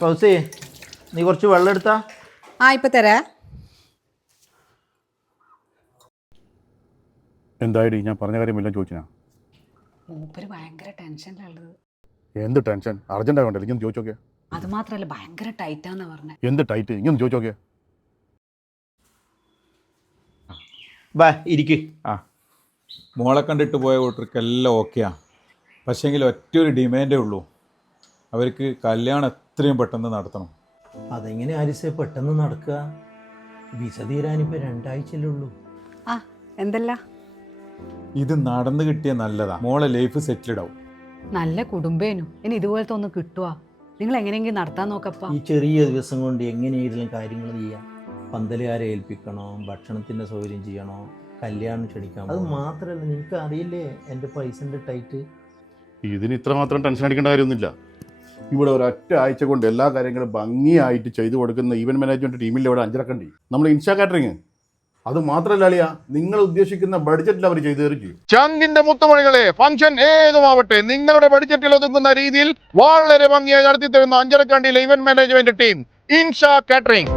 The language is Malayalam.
ഫൗസി നീ കുറച്ച് വെള്ളം എടുത്താ. ഇപ്പൊ തരാ. എന്തായാലും ഞാൻ പറഞ്ഞ കാര്യം എല്ലാം ചോദിച്ചാ. മൂപ്പര് ഭയങ്കര ടെൻഷനിലുള്ളത്. എന്ത് ടെൻഷൻ? അർജന്റ് ആവണ്ടല്ലോ, ഇങ്ങനെ ചോദിച്ചോക്കെ. അത് മാത്രല്ല ഭയങ്കര ടൈറ്റാന്നാ പറഞ്ഞത്. എന്ത് ടൈറ്റ്? ഇങ്ങനെ ചോദിച്ചോക്കെ. ബാ ഇരിക്ക്. മോളെ കണ്ടിട്ട് പോയ കൂട്ടർക്കെല്ലാം ഓക്കെയാ. പക്ഷേങ്കിൽ ഒറ്റൊരു ഡിമാൻഡേ ഉള്ളൂ, അവർക്ക് കല്യാണം എത്രയും പെട്ടെന്ന് നടത്തണം. അതെങ്ങനെ ആരിസേ പെട്ടെന്ന് നടക്കുക? വിസ തീരാനിപ്പോൾ 2 ആഴ്ചയല്ലേ ഉള്ളൂ. എന്തല്ല ഇത് നടന്നു കിട്ടിയ നല്ലതാ, മോളെ ലൈഫ് സെറ്റിൽഡ് ആവും. നല്ല കുടുംബേനു. ഇനി ഇതുപോലത്തെ ഒന്ന് കിട്ടുക. നിങ്ങൾ എങ്ങനെയെങ്കിലും നടത്താൻ നോക്കപ്പ. ഈ ചെറിയ ദിവസം കൊണ്ട് എങ്ങനെയായിരുന്നു കാര്യങ്ങൾ ചെയ്യാം? പന്തലുകാരെ ഏൽപ്പിക്കണോ, ഭക്ഷണത്തിൻ്റെ സൗകര്യം ചെയ്യണോ, കല്യാണം ക്ഷണിക്കണം. അത് മാത്രമല്ല, നിങ്ങൾക്ക് അറിയില്ലേ എൻ്റെ പൈസൻ്റെ ടൈറ്റ്. ഇതിന് ഇത്ര മാത്രം ടെൻഷൻ അടിക്കേണ്ട കാര്യമൊന്നുമില്ല. ഇവിടെ ഒരൊറ്റ ആഴ്ച കൊണ്ട് എല്ലാ കാര്യങ്ങളും ഭംഗിയായിട്ട് ചെയ്തു കൊടുക്കുന്ന ഈവൻറ്റ് മാനേജ്മെൻറ്റ് ടീമിൽ ഇവിടെ 5 ലക്ഷം. നമ്മൾ ഇൻസ്റ്റാ കാറ്ററിങ് അത് മാത്രമല്ല അളിയാ, നിങ്ങൾ ഉദ്ദേശിക്കുന്ന ബഡ്ജറ്റിൽ അവർ ചെയ്തു തരും ചെയ്യും. ചങ്കിന്റെ മുത്തുമണികളെ, ഫംഗ്ഷൻ ഏതുമാവട്ടെ നിങ്ങളുടെ ബഡ്ജറ്റിൽ ഒതുങ്ങുന്ന രീതിയിൽ വളരെ ഭംഗിയായി നടത്തി തരുന്ന 5 ലക്ഷം ഈവൻറ്റ് മാനേജ്മെന്റ് ടീം ഇൻഷാ കാറ്ററിംഗ്.